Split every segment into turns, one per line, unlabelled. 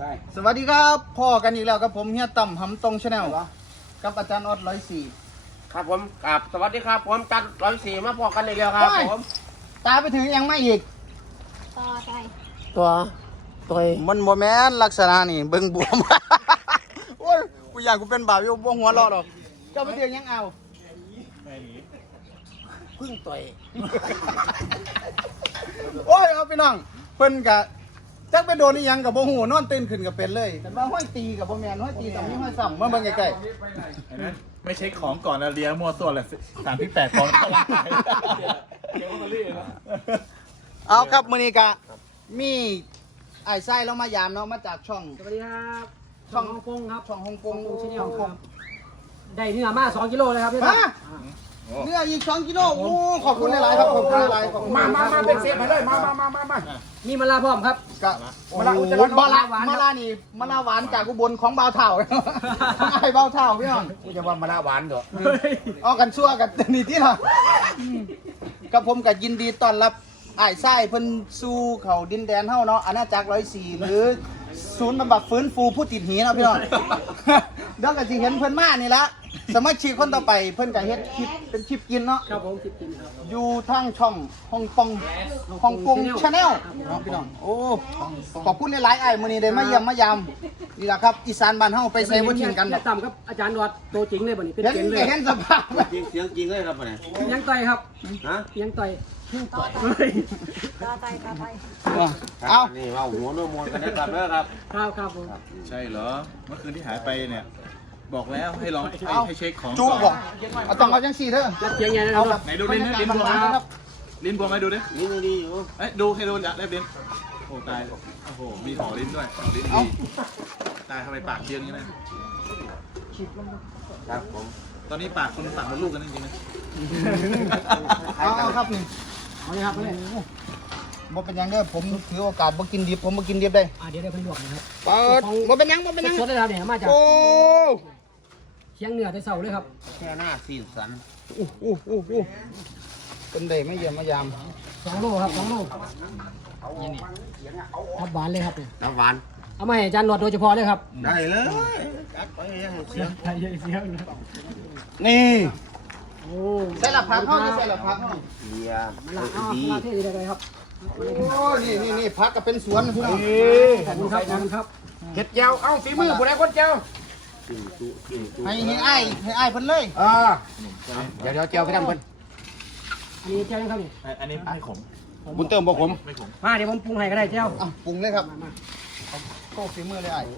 ใช่
สวัสดีครับพ่อกันอีกแล้วกับผมเฮียต่ำหำตรงชาแนลกับอาจารย์ออด104
ครับผมครับสวัสดีครับผมจัด104มาพอกันอีกแล้วครับผม
ตาไปถึงยังไม่อีก
ต่อใจ
ตัว
มันโมแมนลักษณะนี่เบิ่งบวม โอ้ยกูอยากกูเป็นบ่าวอยู่บ่หัวเราะหรอกเจ้าไปถึงยังเอา
พึ่งต่อย
โอ้ยเอาไปน้องเพิ่นกะจักไปโดนนี่ยังกับบ่หูนอนตื่นขึ้นกับเป็นเลยแต่ว่าห้อยตีกับบ่แม่นห้อยตีต้องมีห้อยซ้ำมาเบิ่งใกล้
ๆไม่ใช่ของก่อนนะเลี้ยงมั่วตัวแหละสารที่แปดของเข้าไปเลี้ยงมาเรื่อยนะ
เอาครับมื้อนี้กะมีไอ้ไส้เรามายามเนาะมาจากช่อง
สวัสดีครับ
ช่อง
ฮ่องกงครับ
ช่องฮ่องกง
ชาแนล
ฮ่องกง
ได้เนื้อมา2 กิโลเลยครับพี่
ฮะเนื้ออีก2 กิโลโอ้ขอบคุณหลายๆครับขอบคุณหลายๆขอบคุณ
มาเป็นเซฟไปเลยมา
มีมะลาพร้อมครับ
กะมะละมะละนี่มะละหวานจากอุบลของบ่าวเฒ่าของไอ้บ่าวเฒ่าพี่น้อง
กูจะว่ามะละหวานเถอะ
เอากันชั่วกันนี่ที่ล่ะกับผมก็ยินดีต้อนรับไอ้ไส้เพิ่นสู่เขาดินแดนเฮาเนาะอาณาจักร104หรือศูนย์บำบัดฟื้นฟูผู้ติดหีเนาะพี่น้อง เดี๋ยวก็สิเห็นเพิ่นมานี่ละสมาชิกคนต่อไปเพิ่นก็เฮ็ดคลิปเป็นคลิปกินเนาะ
ครับผม10 กินครับ
อยู่ทางช่องฮ่องกงชาแนลพี่น้องโอ้ขอบคุณหลายๆไอ้มื้อนี้ได้มาเยี่ยมมายามนี่ล่ะครับอีสานบ้านเฮาไปใส่บ่ทิ้งกันดอก
ต่ำครับอาจารย์ดอดตัวจริงเลยบ่นี่เป็น
เห็น
เก่งเลย
เห็นสภาพ
จริงเสียงจริงเลยครับเนี่ย
ยังต่อยครับ
ฮะ
ยังต่อย
ต่อใจ
เฮ้ย
ต่อใจ
เอา
นี่ว่าหัวเนื้อมวลกันนะครับเด้อครับ
ครับผม
ใช่เหรอเมื่อคืนที่หายไปเนี่ยบอกแล้วให้ลองให้เช็คของ
จูบ
ก่
บ่
อน
เอาต้องเอาจังซี่เด้อ
จัดเสียงใหญ่นะค
เอา
รับ
แบบ
ไหนดูลิ้นลิ้นบวมไหมลิ้นบวมไหมดูดิ
นี่ดีอยู่
เอ้ยดูให้ดูอยากได้ลิ้นโอ้ตายโอ้โหมีห่อลิ้นด้วยห่อลิ้นดีตายทำไมปากเบี้ยงอย่างนี้นะครับ
ผม
ตอนนี้ปากคุณปากมันลูกกันจริงๆนะ
เอาครับนี่
เอาเลยครับเอาเลย
บ่เป็นหยังเด้อผมถือโอกาสบ่กินดิบผมบ่กินดิบได้
เดี๋ยวเพิ่นลวกนะครับ
เปิดบ่เป็นหยังบ่เป็นหยัง
สดๆเลยครับเนี่ยมาจาก
โอ้
เชียงเหนือแต่เช้าเลยครับ
แค่หน้าสีสัน
เป็นได้ไม่เยี่ยมมายาม
2 โลครับ2 โลนี่ครับหวานเลยครับ
น้ำหวาน
เอามาให้อาจารย์ดอดโดยเฉพาะเลยครับ
ได้เลยจัดไปยังเสียง
ใช่เสียง
นี่
โอ้
ใส่ละพักเฮานี่ใส่ละพักเฮา
เบียร์
มะลาเอา
ดี
มะลาเทศดีเลยครับ
โอ้นี่พักก็เป็นสวนพี่น้อง
ขอบคุณครับขอบคุณครับ
เห็ดเจียวเอ้าฝีมือผู้ใดคนเจียว
ให้อ้ายเพิ่นเลย
เดี๋ยวเจียวไปทำเพิ่น
อันนี้เจ้ายังครับนี่
อันนี้ไม่ขม
บุญเติมบ่ผม
ไม่ขม
มาเดี๋ยวผมปรุงให้ก็ได้เจ้า
อ่ะปรุงเลยครับโคกฝีมือเลยอ้าย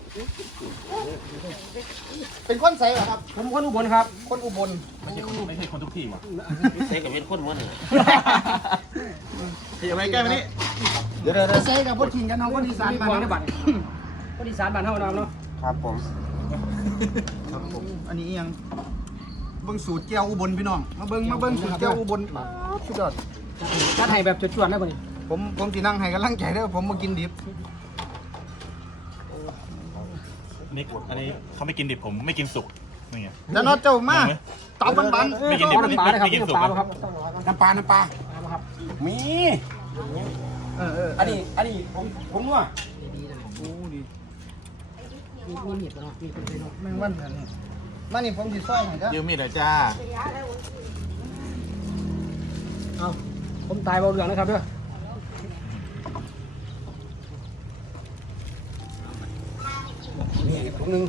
เป็นคนใส่เหรอครับ
ผมคนอุบลครับ
คนอุบล
ไม่ใช่คนทุกที่ว่ะ
ใส่กับเป็นคนมั้ง
ขยับไปใกล้มานี่
เดี๋ยว
ใส่กับบ่ทิ้งกันน้องคนอีสาน
มี
บ้าน
ควางใน
เนาะ
บัตรคนอีสานบ้านเฮาเนาะ
ครับผม
ครับผมอันนี้อีหยังเบิ่งสูตรแก้วอุบลพี่น้องมาเบิ่งสูตรแก้วอุบลสุดยอด
จัดให้แบบจวดๆแล้วบ่นี่
ผมสินั่งให้กำลังใจเด้อผมบ่กินดิบ
นี่อันนี้เขาไม่กินดิบผมไม่กินสุกนี่ไง
แล้วเนาะเจ้ามาเตาบัน
ไม่กินดิบ
น้ำปลานะครับ
ไม่กินสุก
น้ำปลาครับ
น้ำปลา
ครับ
มี อันนี้ผมว่า
มีมีดบ่เนาะมีเป็นเนาะ
แม่งวันนี้มานี่ผมสิซอยให้เด้อ
ยืมมีดหน่อยจ้า
เอาผมตายเบาเหลืองนะครับเด้อ
นี่ถุงนึง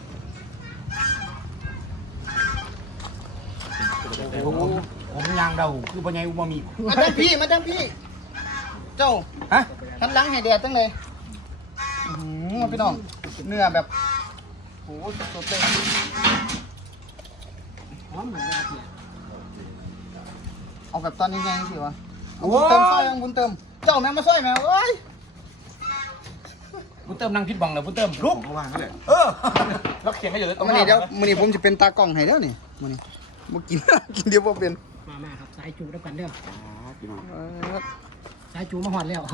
ผมยางเดาคือปัญญาอุมามี
มาจังพี่เจ้า
ฮะ
หันหลังให้แดดจังเลยพี่น้องเนื้อแบบโหสดๆเลย
หอมเหมือนกันเนี่ย
เอาแบบตอนนี้ไงสิวะบุญเติมซอยยังบุญเติมเจ้าแม่มาซอยแม่เอ้ย
บุญเติมนั่งพิษบังเลยบุญเติมลุก
เขาว่างนั่นแหละ
แล้วเขียนก็อยู่ตรง
มื้อนี้เดี๋ยวมื้อนี้ผมจะเป็นตากล้องให้เด้อนี่มื้อนี้บ่กิน กินเดี๋ยวบ่เป็น
มาครับสายจูด้วยกันเด้อ
เออ
สายจูมาหอดแล้ว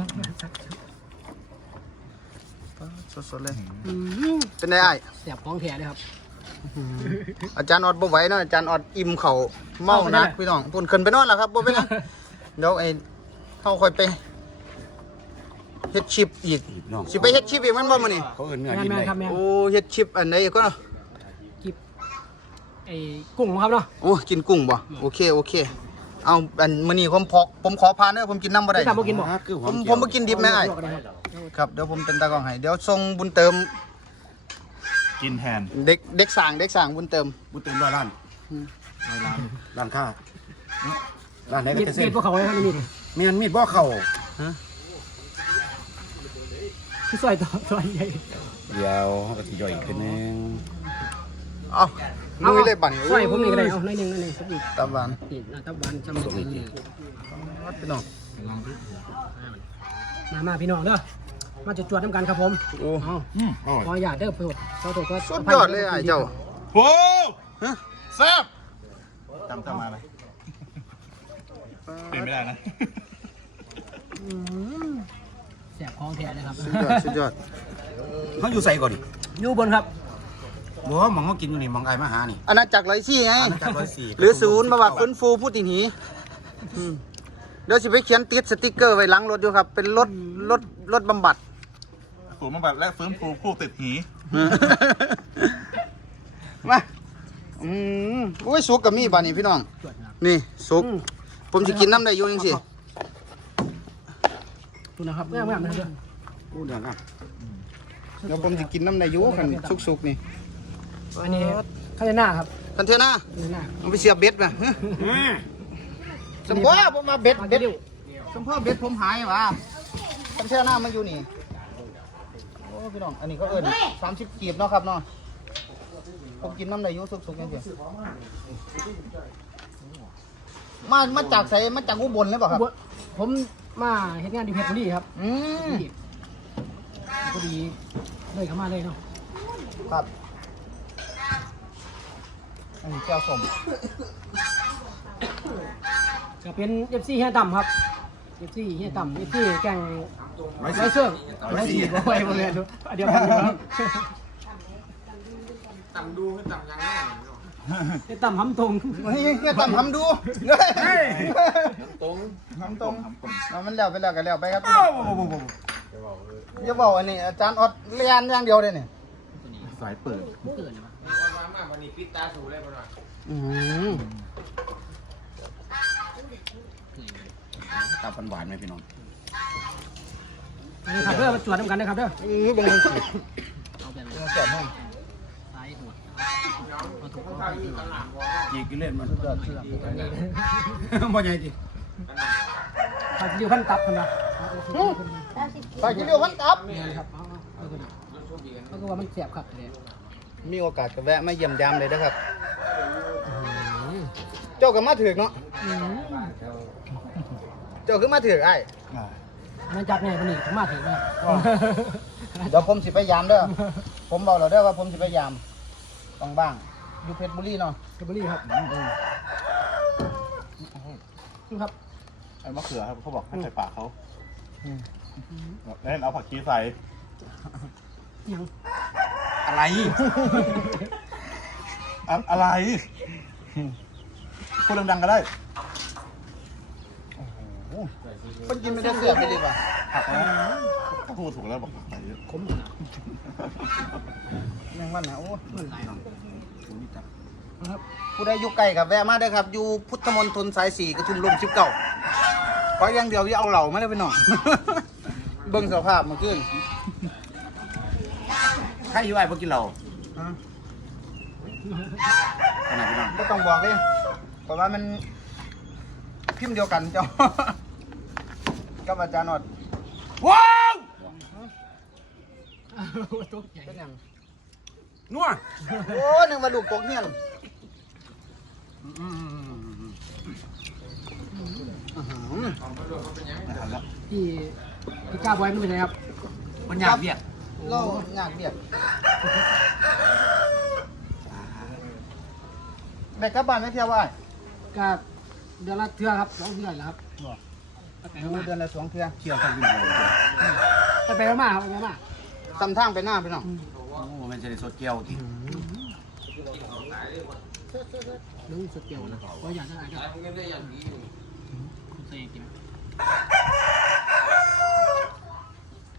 สดๆเลยเป็นไงอ้าย
เสียบของแท้เลยครับ
อาจารย์ออดบ่ไหวเนาะอาจารย์ออดอิ่มเข่าวเมานักพี่น้องพุ่นขึ้นไปนอนแล้วครับบ่เป็นหยังเดี๋ยวไอ้เฮาค่อยไปเฮ็ดชิปอีกสิไปเฮ็ดชิปอีกมันบ่มื้อนี้
เขาเอิ้นเนื้อ
แม่
ดิน
แม่
ได้
ครับแม่
โอ้เฮ็ดชิปอันใดก็เนาะ
กิบไอ้กุ้งครับเนาะ
โอ้กินกุ้งบ่โอเคเอาอันมื้อนี้ผมขอผ่านเด้อผมกินน้ำบ่ได้
ไม่ทำบ่กินบ่
คือห
ผ
อ
ม
ม
ผมบ่กินดิบแม่ไอ้
ลวกได้ครับ
ครับเดี๋ยวผมเป็นตากล้องให้เดี๋ยวส่งบุญเติม
กินแทน
เด็กสร้างบุญเติม
บุญเต็มร้อยล้านร้านค้าร้านไหนก็
มีด
จะเส้
มี
น
ดพวกเขาไว้ครับมีด
เมียนมีดบ่เข้า
ที่ซอยต่อซอยใหญ่
เดี๋ยวเขาก็สิย่อยอีกขึ้นนึง
เอาลุยเลยบัดนี้
ซอยผมนี่ก็ได้เอาหน่อยหนึงสักอีก
ตาหวาน
นี่ตับหวานจำเป็นนี่
พี่น้อง
มาพี่น้องเด้อมาจวดๆน้ำกันครับผม
โอ้
เอา
อร่อย
ขออนุญาตเด้อโปรดขอโทษก็
สุดยอดเลยไอ้เจ้า
โอ้
ฮะ
แซ่บจำมาไหมเปลี่ยนไม่ได้นะ
แสบคองแท้เลยครับ
สุดยอด
เขาอยู่ใส่ก่อนนี่
อยู่บนครับ
บ่หมองเขากินอยู่นี่หมองไอ้มาหานี่
อาณาจักร104ไง
อาณาจักร104
หรือศูนย์บำบัดฟื้นฟูผู้ติดหนีเดี๋ยวสิไปเขียนติดสติกเกอร์ไว้หลังรถอยู่ครับ เป็นรถบำบัด
ศูนย์บำบัดและฟื้นฟูผู้ติดหนี
มาโอ้ยสุกกับมีบานี่พี่น้อง นี่สุก ผมจะกินน้ำได้อยู่ยังสิ
ดูนะครับงามๆนะครับ
อู้เดือดอ่ะ
เดี๋ยวผมจะกินน้ำได้อยู่กันสุกๆนี่
อันนี้ข้าวหน้าครับ
กันเถอะนะ
ข้าวหน้า
เอาไปเสียบเบ็ดมาสมพ่อผมมาเบ็ดสมพ่อเบ็ดผมหายวะกันเถอะนะมันอยู่นี่ โอ้พี่น้อง อันนี้ก็เอิญ30 กีบเนาะครับเนาะ ผมกินน้ำได้อยู่สุกๆยังสิมาจากไสมาจากอุบลเลยเปล่ะครับ
ผมมาเฮ็ดงานอยู่เพชรบุรีครับ พอดีเลยเข้ามาเลยเนาะ
ครับอันนี้แก้วส้ม
จะเป็น FC เฮียต่ำครับ FC เฮียต่ำ FC แกงไร้เสื่องไร้สีบ่ไหวบ่เลยเดียวกันอยู่ครับต่ำดูคือต่ำยังไงเฮียต่ำหำตรง
เฮ้ยแค่ต่ำทำดูทำตรงเอามันแล้วไปแล้วกันแล้วไปครับอย่าบอกอันนี้อาจารย์ออดเรียนอย่างเดียวเลยเนี่ย
สายเปิด
เกิดนะ
ตาหวานๆไหมพี่น้อง
อันนี้ครับเด้อมาจวดน้ำกันนะครับเด้อ
บังคับ
เอาแบบ
เจ็บห้อง
ซ้ายหัวเอาถูกเอาไป
จีกินเล่นมันบ่ใหญ่ดิ
ผัดยูพันตับกันนะ
ไปกินเร็ววันตับ
นี่ครับเอาก็ว่ามันเสียบครับเลย
มีโอกาสก็แวะมาเยี่ยมยามเลยนะครับ เจ้าก็มาถือกเนาะเจ้าคือมาถือกไอ้
มันจับไงคนนี้ผมมาถึงนะครับ
เดี๋ยวผมสิไปยามเด้อผมบอกเราเด้อว่าผมสิไปยามบ้างๆอยู่เพชรบุรีเนาะ
เพชรบุรีครับนี่ครับ
ไอ้มะเขือครับเขาบอกให้ใส่ปากเขาเล่นเอาผักชีใส่
ยัง
อะไร
อะไรพูดดังๆก็ได้
คนกินไม่ได้เสือกไปดีกว่า
ผักนะก็พูดถูกแล้วบอกใส่เยอะ
ขมอยู่นะ
แม่งมันนะโอ้
มันหลายหรอกนะครับ
ผู้ใดอยู่ไกลกับแวะมาเด้อครับ อยู่พุทธมณฑลสาย4กระทุ่มลม19ขออย่างเดียวอย่าเอาเหล่ามาเลยพี่น้อง เบิ่งสภาพเมื่อคืน
ใครอยู่ไอ้บ่กินเหล้า
ฮะ
ขนาดพี่น้อง
บ่ต้องบอกเลยเพราะว่ามันพิมพ์เดียวกันเจ้า กับอาจารย์นอด
ว้าว
ตุ๊กใหญ่
เป็นหยัง
นัว
โอ้นึกว่าลูกตกเฮียน
ที่กล้าบอยมันเป็นไงครับ
มันยากเบียด
เราอยากเบียดได้กลับบ้านไหมเที่ยวว่า
ก็เดือนละเทื่อครับ2 เดือนแล้วครับไป
ดูเดือนละ2เที่ยว
เที่ยวกันอยู่
ไปมาครับไปมา
ซ้ำทางไปหน้าพี่น้อง
โอ้มันจะได้สดเกียวที
ลุงสุดเกี่ยวนะก็อยากได้ก็ใส่กิน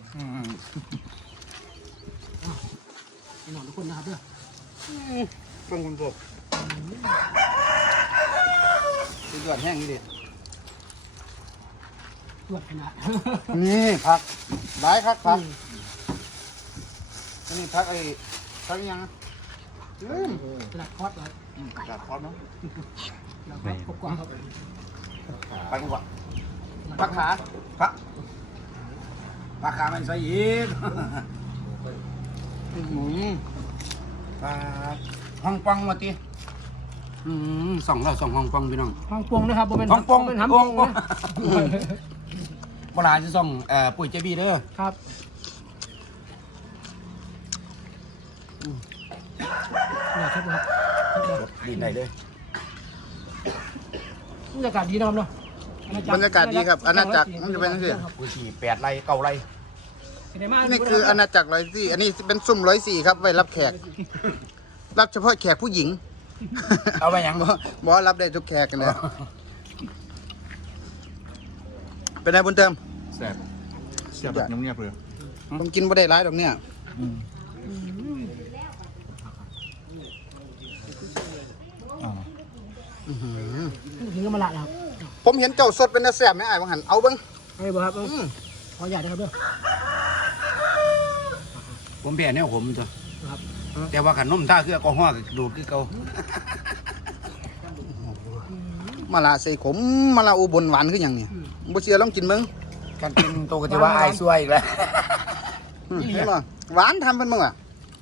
พี่น้องทุกคนนะครับเด้อ
เพิ่งคุณพบสุดยอดแห้งนี่ดิ
ตรวจขนาด
นี่ผักหลายครับผักนี่ผักไอ้ผักยัง
ขนาดคอสเลย
จัดพร้อมเนาะ
แล้วก็กว้างครับ
ไปกูว่าผักขาผักขามันใส่อีกห้องปังมาตีส่องเราส่องห้องปังพี่น้อง
ห้องปงนะครับเป็น
ห้องปง
เป็นห้องปงนะ
โบราณจะส่องปุ๋ยเจบีเด้อ
ครับเนี่ยครับครับ
ดีไหนเลย
บรรยากาศดีนะครับเนาะ
บรรยากาศดีครับอาณาจักรมันจะเป็นยังไงปุ๋ยสี่8 ไร่9 ไร่นี่คืออาณาจักร104อันนี้เป็นซุ่ม104ครับไว้รับแขก รับเฉพาะแขกผู้หญิง เอาไปยังบอกรับได้ทุกแขกกันเลยเป็นไงบุญเติม
แซ่บแซ่บแบบเงียบๆเลย
ผมกินบ่ได้ร้ายดอกเนี่ย
ถึงก็มาละนะครับ
ผมเห็นเจ้าสดเป็นตาแซ่บไหมไอ้บางหันเอาเบิ้ง
ให้บ่ครับขอใหญ่นะครับเด้อ
ผมแพ้แนวผมจ้ะ
ครับ
แต่ว่าขนมท่าคือแอลกอฮอล์ดูดคือเก่ามาละใส่ขมมาละอุบลหวานคืออย่างนี้บ่เชื่อลองกินเบิ้งการกินโตก็จะว่าอายซวยอีกแล้วเห็นบ่หวานทำเป็นมึงอ่ะ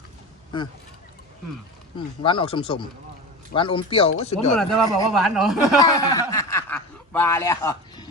หวานออกสมๆหวานอมเปรี้ยวสุด
ผม
ยอด
เหมือนจะมาบอกว่าหวานเนาะ
บาแล้ว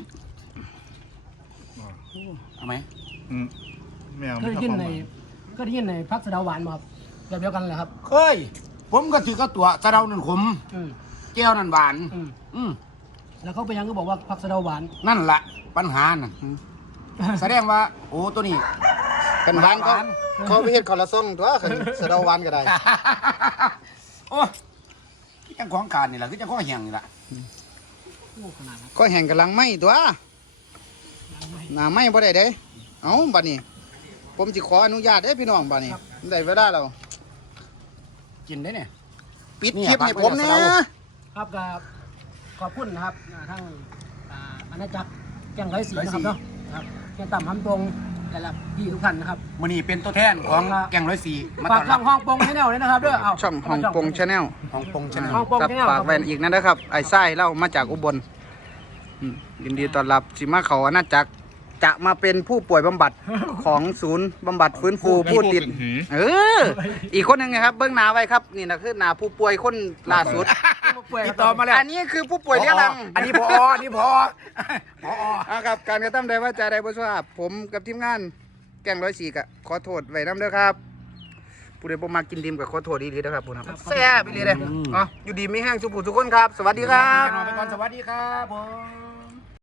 เอาไหม
ไม่เอา
เคยได้ยินในก็ได้ยินในพักสะเดาหวานมาครับแบบเดียวกันเลยครับ
เคยผมก็ถือก็ตัวสะเดานั่นขม
อืม
แก้วนั่นหวาน
อืมแล้วเขาไปยังก็บอกว่าพักสะเดาหวาน
นั่นละปัญหาน่ะแสดงว่า โอ้ตัวนี้กันหวานเขาไปเฮ็ดคอลลาซ่องตัวคันสะเดาหวานก็ได้ โอ้จังของการนี่แหละคือจังของแห้งนี่แหละ
โอ้ขนาดนั้น
ก็แห้งกำลังไหม้ตัวหน้าไหม้บ่ได้เด้เอ้าบัดนี้ ผมสิขออนุญาตเด้พี่น้องบัดนี้ได้เวลาแล้วกินได้เนี่ยปิดคลิปให้ผมเนี่ย
ครับกับขอบคุณนะครับทั้งอาณาจักรแก่ง104นะครับเนาะครับแก่งต่ำหำตรงและละพี่ทุกท่านนะครับ
มื้อนี้เป็นตัวแทนของแก่ง104มา
ฝา
ต้
ก
อน
ช่
รั
อบ งห้องปงให้แนวเลยนะครับเด้อเอา
ช่องฮ่องปงชาแนลฮ่องปงชาแนล
ฮ่องปง
กับ
Channel
ฝากแวนอีกนั่นนะครับ ไอ้ไส้เล่ามาจากอุบลยินดีต้อนรับสิมาเขาอาณาจักรจะมาเป็นผู้ป่วยบำบัด ของศูนย์บำบัดฟื้นฟูผู้ติดอีกคนหนึ่งนะครับเบื้องหน้าไว้ครับนี่นะคือหน้าผู้ป่วยคนล่าสุด
ติดต่อมาแล้ว
อันนี้คือผู้ป่วยเรื้อรัง
อันนี้พออันนี้พอ
ครับการกระทำใดว่าจะใดบ่ทราบผมกับทีมงานแก่ง104ก็ขอโทษไว้นำเด้อครับผู้ใดบ่มากินดิมก็ขอโทษดีๆนะครับผู้นะครับแซ่บไปเลยเด้ออยู่ดีมีแห้งสุขผู้ทุกคนครับ สวัสดีครับ
ไปก่อนสวัสดีครับผม